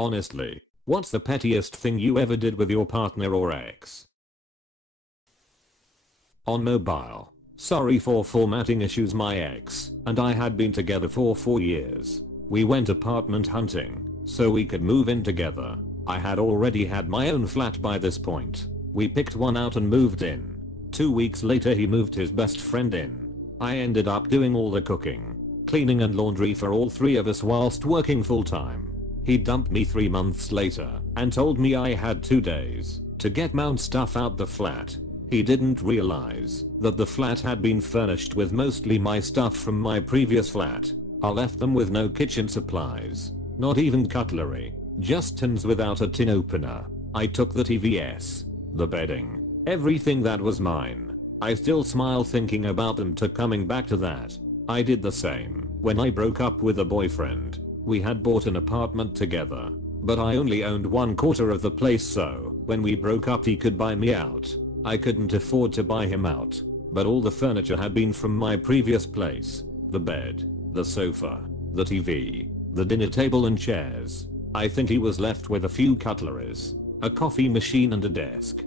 Honestly, what's the pettiest thing you ever did with your partner or ex? On mobile. Sorry for formatting issues. My ex and I had been together for 4 years. We went apartment hunting so we could move in together. I had already had my own flat by this point. We picked one out and moved in. 2 weeks later he moved his best friend in. I ended up doing all the cooking, cleaning and laundry for all 3 of us whilst working full time. He dumped me 3 months later and told me I had 2 days to get my stuff out the flat. He didn't realize that the flat had been furnished with mostly my stuff from my previous flat. I left them with no kitchen supplies, not even cutlery, just tins without a tin opener. I took the TVs, the bedding, everything that was mine. I still smile thinking about them coming back to that. I did the same when I broke up with a boyfriend. We had bought an apartment together, but I only owned 1/4 of the place, so when we broke up he could buy me out. I couldn't afford to buy him out, but all the furniture had been from my previous place. The bed, the sofa, the TV, the dinner table and chairs. I think he was left with a few cutleries, a coffee machine and a desk.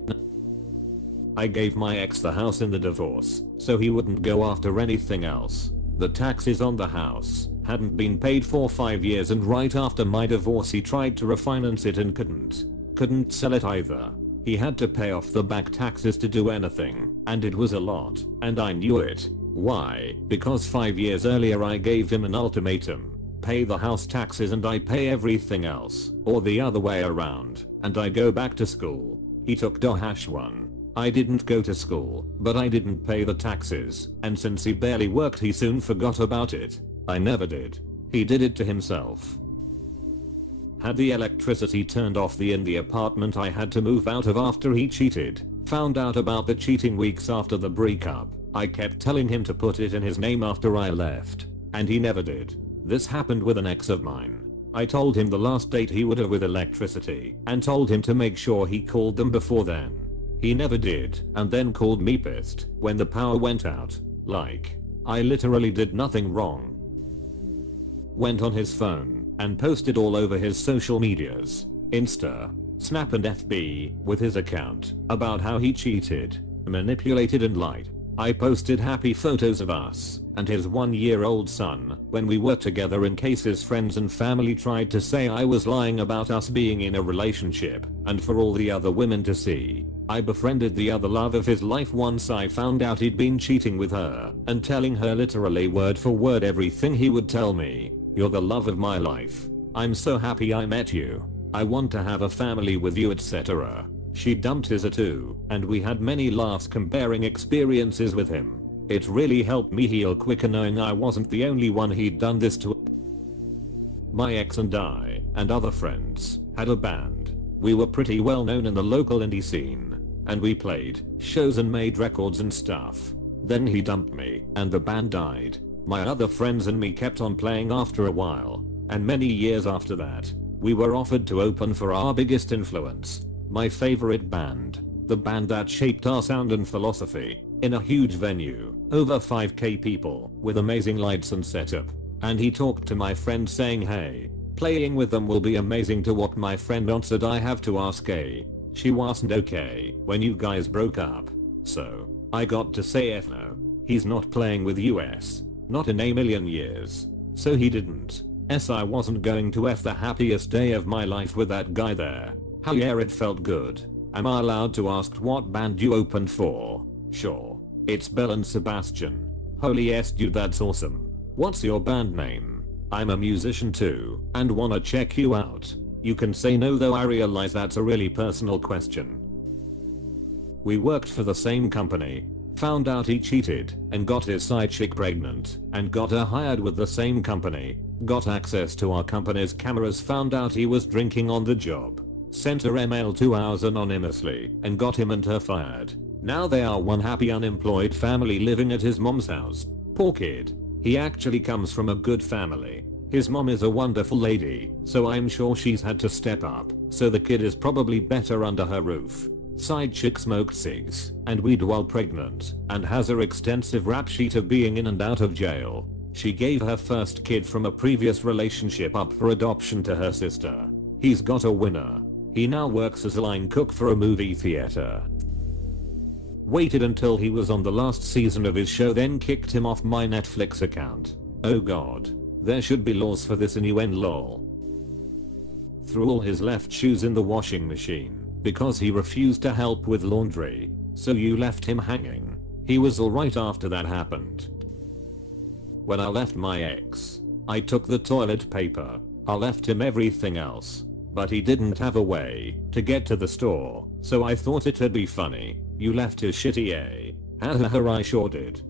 I gave my ex the house in the divorce so he wouldn't go after anything else. The taxes on the house hadn't been paid for 5 years, and right after my divorce he tried to refinance it and couldn't sell it either. He had to pay off the back taxes to do anything, and it was a lot, and I knew it. Why? Because 5 years earlier I gave him an ultimatum: pay the house taxes and I pay everything else, or the other way around, and I go back to school. He took -1. I didn't go to school, but I didn't pay the taxes, and since he barely worked he soon forgot about it. I never did. He did it to himself. Had the electricity turned off in the apartment I had to move out of after he cheated. Found out about the cheating weeks after the breakup. I kept telling him to put it in his name after I left, and he never did. This happened with an ex of mine. I told him the last date he would have with electricity and told him to make sure he called them before then. He never did, and then called me pissed when the power went out. Like, I literally did nothing wrong. Went on his phone and posted all over his social medias, Insta, Snap and FB, with his account, about how he cheated, manipulated and lied. I posted happy photos of us and his 1-year-old son when we were together in case his friends and family tried to say I was lying about us being in a relationship, and for all the other women to see. I befriended the other love of his life once I found out he'd been cheating with her, and telling her literally word for word everything he would tell me. You're the love of my life. I'm so happy I met you. I want to have a family with you, etc. She dumped his too, and we had many laughs comparing experiences with him. It really helped me heal quicker knowing I wasn't the only one he'd done this to. My ex and I, and other friends, had a band. We were pretty well known in the local indie scene, and we played shows and made records and stuff. Then he dumped me, and the band died. My other friends and me kept on playing after a while, and many years after that, we were offered to open for our biggest influence, my favorite band, the band that shaped our sound and philosophy, in a huge venue, over 5k people, with amazing lights and setup. And he talked to my friend saying, hey, playing with them will be amazing. To what my friend answered, I have to ask A. She wasn't okay when you guys broke up. So, I got to say F no. He's not playing with us. Not in a million years. So he didn't. I wasn't going to F the happiest day of my life with that guy there. Hell yeah, it felt good. Am I allowed to ask what band you opened for? Sure. It's Belle and Sebastian. Holy yes dude, that's awesome. What's your band name? I'm a musician too, and wanna check you out. You can say no though, I realize that's a really personal question. We worked for the same company. Found out he cheated and got his side chick pregnant and got her hired with the same company. Got access to our company's cameras, found out he was drinking on the job. Sent her email 2 hours anonymously and got him and her fired. Now they are one happy unemployed family living at his mom's house. Poor kid. He actually comes from a good family. His mom is a wonderful lady, so I'm sure she's had to step up, so the kid is probably better under her roof. Side chick smoked cigs and weed while pregnant and has her extensive rap sheet of being in and out of jail. She gave her first kid from a previous relationship up for adoption to her sister. He's got a winner. He now works as a line cook for a movie theater. Waited until he was on the last season of his show, then kicked him off my Netflix account. Oh god. There should be laws for this in UN lol. Threw all his left shoes in the washing machine because he refused to help with laundry. So you left him hanging. He was alright after that happened. When I left my ex, I took the toilet paper. I left him everything else. But he didn't have a way to get to the store, so I thought it'd be funny. You left his shitty A. Hahaha, I sure did.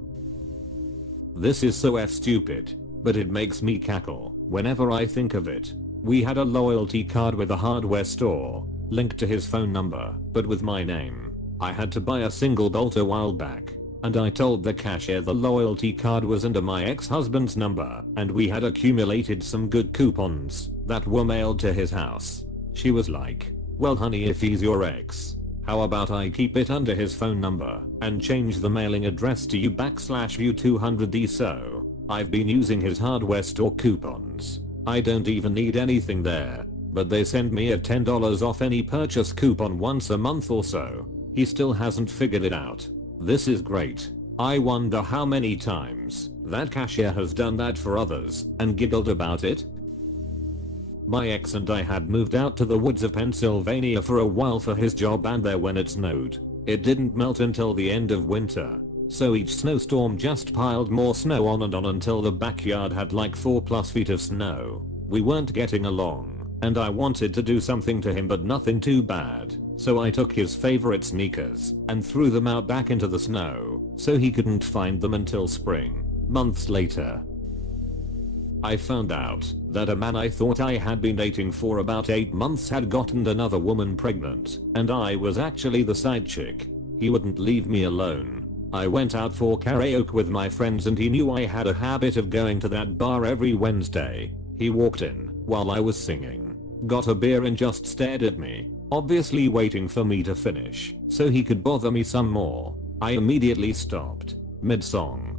This is so stupid, but it makes me cackle whenever I think of it. We had a loyalty card with a hardware store, linked to his phone number, but with my name. I had to buy a single bolt a while back, and I told the cashier the loyalty card was under my ex-husband's number, and we had accumulated some good coupons that were mailed to his house. She was like, well honey, if he's your ex, how about I keep it under his phone number and change the mailing address to you/view200d. So I've been using his hardware store coupons. I don't even need anything there, but they send me a $10 off any purchase coupon once a month or so. He still hasn't figured it out. This is great. I wonder how many times that cashier has done that for others and giggled about it. My ex and I had moved out to the woods of Pennsylvania for a while for his job, and there when it snowed, it didn't melt until the end of winter. So each snowstorm just piled more snow on and on until the backyard had like 4+ feet of snow. We weren't getting along, and I wanted to do something to him but nothing too bad. So I took his favorite sneakers and threw them out back into the snow so he couldn't find them until spring. Months later, I found out that a man I thought I had been dating for about 8 months had gotten another woman pregnant, and I was actually the side chick. He wouldn't leave me alone. I went out for karaoke with my friends and he knew I had a habit of going to that bar every Wednesday. He walked in while I was singing, got a beer and just stared at me, obviously waiting for me to finish so he could bother me some more. I immediately stopped mid-song,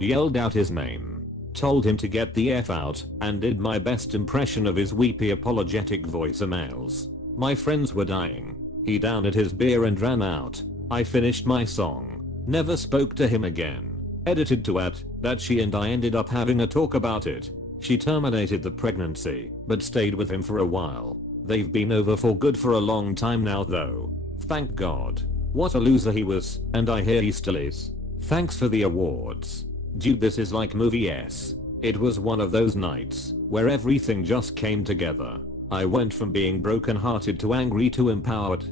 yelled out his name, told him to get the F out, and did my best impression of his weepy apologetic voicemails. My friends were dying. He downed his beer and ran out. I finished my song, never spoke to him again. Edited to add that she and I ended up having a talk about it. She terminated the pregnancy, but stayed with him for a while. They've been over for good for a long time now though. Thank God. What a loser he was, and I hear he still is. Thanks for the awards. Dude, this is like movie S. It was one of those nights where everything just came together. I went from being broken-hearted to angry to empowered.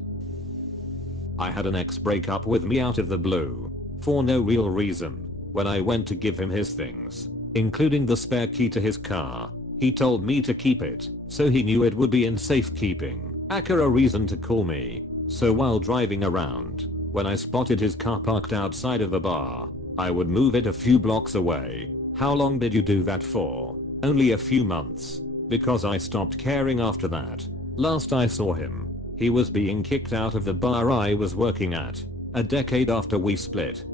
I had an ex break up with me out of the blue, for no real reason. When I went to give him his things, including the spare key to his car, he told me to keep it, so he knew it would be in safekeeping. A reason to call me. So while driving around, when I spotted his car parked outside of a bar, I would move it a few blocks away. How long did you do that for? Only a few months, because I stopped caring after that. Last I saw him, he was being kicked out of the bar I was working at, a decade after we split.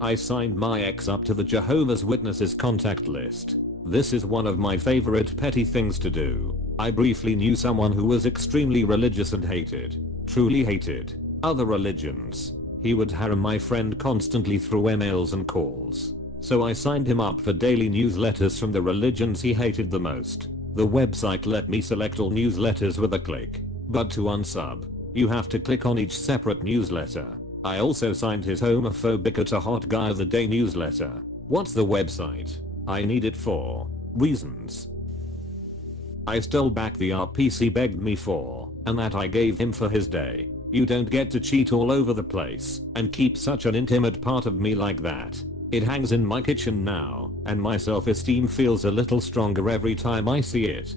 I signed my ex up to the Jehovah's Witnesses contact list. This is one of my favorite petty things to do. I briefly knew someone who was extremely religious and truly hated, other religions. He would harem my friend constantly through emails and calls. So I signed him up for daily newsletters from the religions he hated the most. The website let me select all newsletters with a click, but to unsub, you have to click on each separate newsletter. I also signed his homophobic to hot guy of the day newsletter. What's the website? I need it for reasons I stole back the RPC begged me for, and that I gave him for his day. You don't get to cheat all over the place and keep such an intimate part of me like that. It hangs in my kitchen now, and my self-esteem feels a little stronger every time I see it.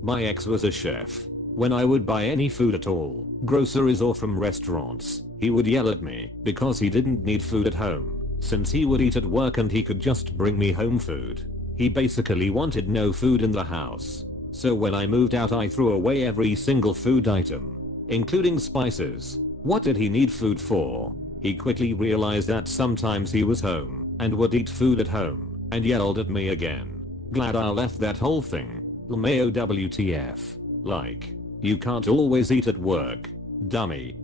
My ex was a chef. When I would buy any food at all, groceries or from restaurants, he would yell at me because he didn't need food at home, since he would eat at work and he could just bring me home food. He basically wanted no food in the house. So when I moved out I threw away every single food item, including spices. What did he need food for? He quickly realized that sometimes he was home and would eat food at home and yelled at me again. Glad I left that whole thing. Mayo WTF. Like, you can't always eat at work, dummy.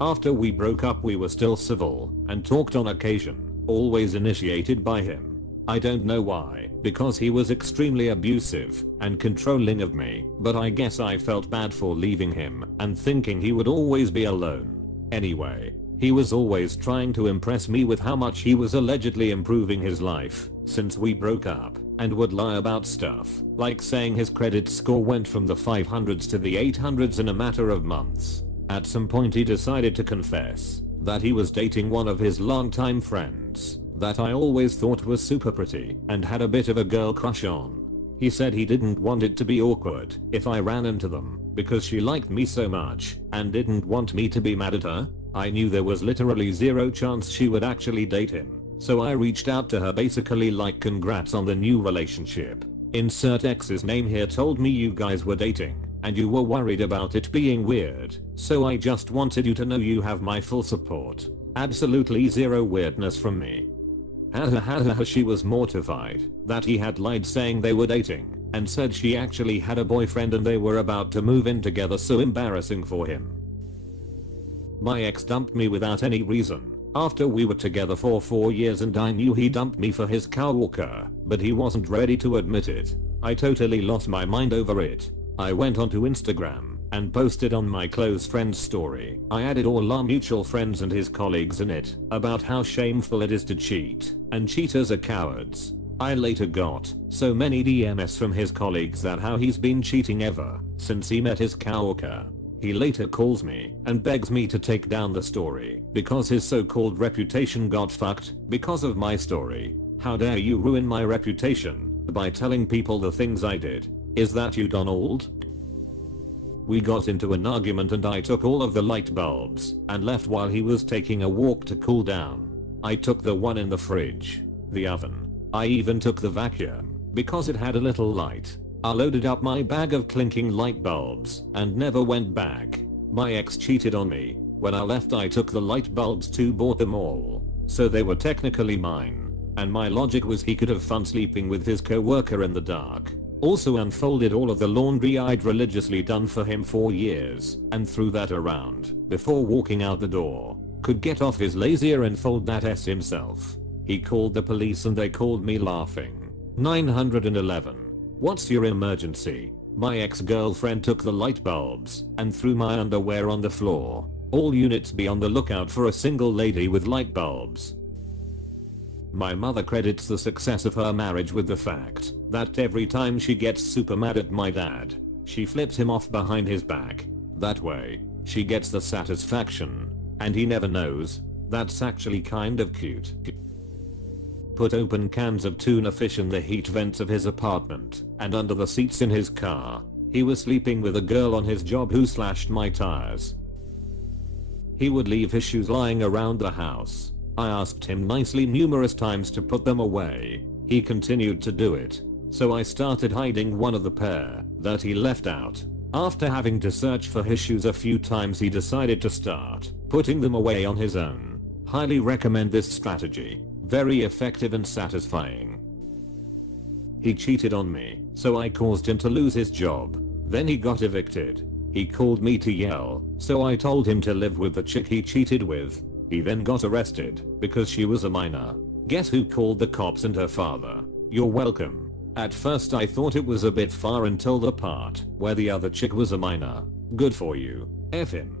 After we broke up we were still civil and talked on occasion, always initiated by him. I don't know why, because he was extremely abusive and controlling of me, but I guess I felt bad for leaving him and thinking he would always be alone. Anyway, he was always trying to impress me with how much he was allegedly improving his life since we broke up, and would lie about stuff, like saying his credit score went from the 500s to the 800s in a matter of months. At some point he decided to confess that he was dating one of his longtime friends that I always thought was super pretty and had a bit of a girl crush on. He said he didn't want it to be awkward if I ran into them because she liked me so much and didn't want me to be mad at her. I knew there was literally zero chance she would actually date him, so I reached out to her basically like congrats on the new relationship. Insert X's name here told me you guys were dating and you were worried about it being weird, so I just wanted you to know you have my full support. Absolutely zero weirdness from me. She was mortified that he had lied saying they were dating and said she actually had a boyfriend and they were about to move in together, so embarrassing for him. My ex dumped me without any reason after we were together for 4 years and I knew he dumped me for his coworker, but he wasn't ready to admit it. I totally lost my mind over it. I went onto Instagram and posted on my close friend's story. I added all our mutual friends and his colleagues in it about how shameful it is to cheat and cheaters are cowards. I later got so many DMs from his colleagues that how he's been cheating ever since he met his coworker. He later calls me and begs me to take down the story because his so-called reputation got fucked because of my story. How dare you ruin my reputation by telling people the things I did? Is that you, Donald? We got into an argument and I took all of the light bulbs and left while he was taking a walk to cool down. I took the one in the fridge, the oven. I even took the vacuum because it had a little light. I loaded up my bag of clinking light bulbs and never went back. My ex cheated on me. When I left I took the light bulbs too, bought them all, so they were technically mine. And my logic was he could have fun sleeping with his co-worker in the dark. Also unfolded all of the laundry I'd religiously done for him for years and threw that around before walking out the door. Could get off his lazier and fold that S himself. He called the police and they called me laughing. 911. What's your emergency? My ex-girlfriend took the light bulbs and threw my underwear on the floor. All units be on the lookout for a single lady with light bulbs. My mother credits the success of her marriage with the fact that every time she gets super mad at my dad, she flips him off behind his back. That way, she gets the satisfaction, and he never knows. That's actually kind of cute. Put open cans of tuna fish in the heat vents of his apartment and under the seats in his car. He was sleeping with a girl on his job who slashed my tires. He would leave his shoes lying around the house. I asked him nicely numerous times to put them away. He continued to do it, so I started hiding one of the pair that he left out. After having to search for his shoes a few times he decided to start putting them away on his own. Highly recommend this strategy. Very effective and satisfying. He cheated on me, so I caused him to lose his job. Then he got evicted. He called me to yell, so I told him to live with the chick he cheated with. He then got arrested because she was a minor. Guess who called the cops? And her father. You're welcome. At first I thought it was a bit far until the part where the other chick was a minor. Good for you. F him.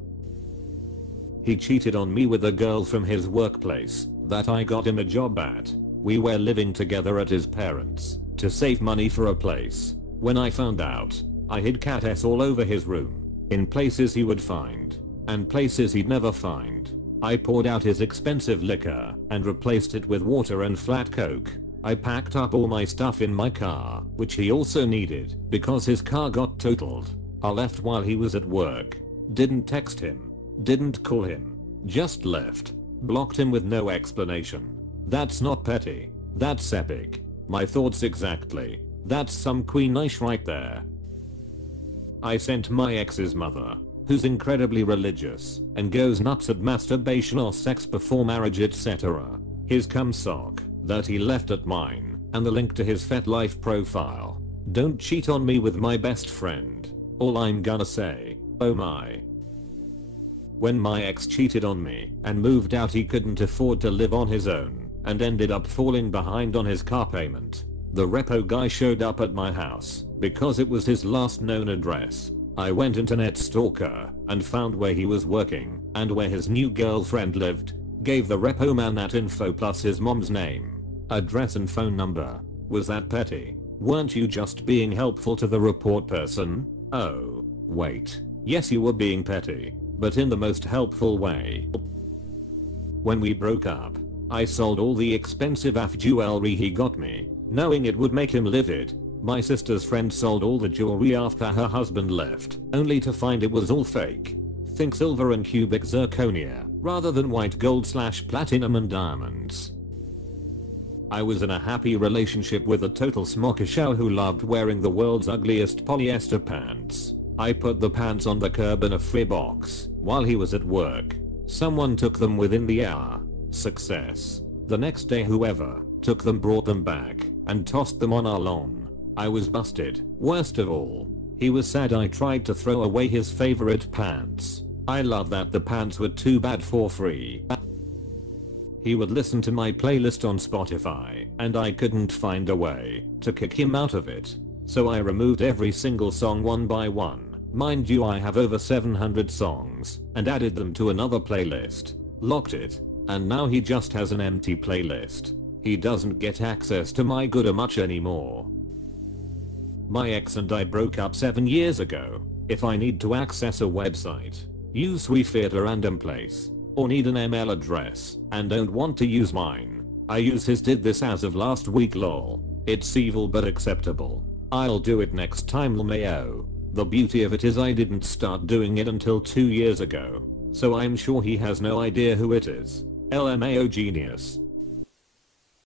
He cheated on me with a girl from his workplace that I got him a job at. We were living together at his parents to save money for a place. When I found out, I hid cat S all over his room, in places he would find and places he'd never find. I poured out his expensive liquor and replaced it with water and flat coke. I packed up all my stuff in my car, which he also needed because his car got totaled. I left while he was at work. Didn't text him. Didn't call him. Just left. Blocked him with no explanation. That's not petty. That's epic. My thoughts exactly. That's some queen-ish right there. I sent my ex's mother, who's incredibly religious and goes nuts at masturbation or sex before marriage etc., his cum sock that he left at mine and the link to his FetLife profile. Don't cheat on me with my best friend. All I'm gonna say, oh my. When my ex cheated on me and moved out, he couldn't afford to live on his own and ended up falling behind on his car payment. The repo guy showed up at my house because it was his last known address. I went internet stalker and found where he was working and where his new girlfriend lived. Gave the repo man that info plus his mom's name, address and phone number. Was that petty? Weren't you just being helpful to the report person? Oh, wait. Yes, you were being petty, but in the most helpful way. When we broke up, I sold all the expensive AF jewelry he got me, knowing it would make him livid. My sister's friend sold all the jewelry after her husband left, only to find it was all fake. Think silver and cubic zirconia, rather than white gold/platinum and diamonds. I was in a happy relationship with a total smockishow who loved wearing the world's ugliest polyester pants. I put the pants on the curb in a free box while he was at work. Someone took them within the hour. Success. The next day whoever took them brought them back and tossed them on our lawn. I was busted. Worst of all, he was sad I tried to throw away his favorite pants. I love that the pants were too bad for free. He would listen to my playlist on Spotify and I couldn't find a way to kick him out of it. So I removed every single song one by one. Mind you, I have over 700 songs and added them to another playlist. Locked it, and now he just has an empty playlist. He doesn't get access to my good or much anymore. My ex and I broke up 7 years ago. If I need to access a website, use Wi-Fi at a random place, or need an email address and don't want to use mine, I use his. Did this as of last week lol. It's evil but acceptable. I'll do it next time lmao. The beauty of it is I didn't start doing it until 2 years ago, so I'm sure he has no idea who it is. LMAO genius.